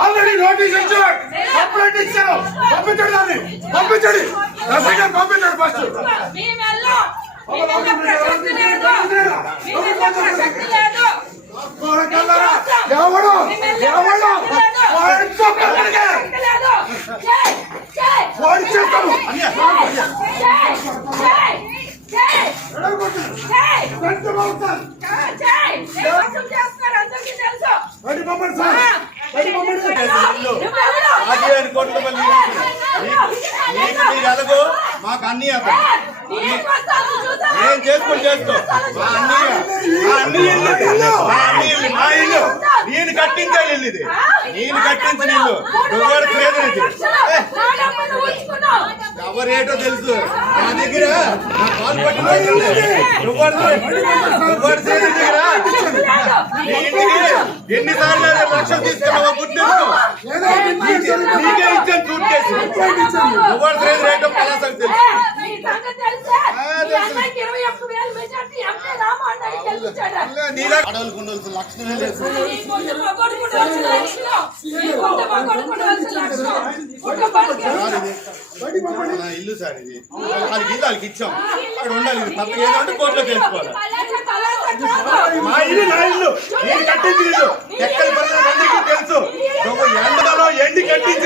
Already notice ఇచ్చారు, complaint ఇచ్చారు, పంపించండి దాన్ని, పంపించండి, రసీదు పంపించండి ఫస్ట్. ఎవడు ఎవడు వాడి చేస్తాను మాకు అన్నీ నేను చేసుకొని చేసుకో మా ఇల్లు నేను కట్టించే ఇల్లు ఇది, నేను కట్టించిన ఇల్లు నువ్వు లేదు ఇది. ఎవరేటో తెలుసు నా దగ్గర నా కాలు పట్టిన ఎన్నిసార్లు లక్షలు తీసుకున్నావో గుర్తించు. నీకే ఇచ్చాను సూట్ కేసు, నువ్వు రేటో పలాసకు తెలుసు. అడవులకు ఉండవలసిన లక్షణమే లేదు. ఇల్లు సార్ ఇది, వాళ్ళకి ఇల్లు వాళ్ళకి ఇచ్చాం, అక్కడ ఉండాలి. తప్ప ఏదంటే కోర్టులో తెలుసుకోవాలి. మా ఇల్లు నా ఇల్లు, నేను కట్టించిన ఇల్లు ఎక్కడ అందరికీ తెలుసు. నువ్వు ఎండలో ఎండి కట్టించి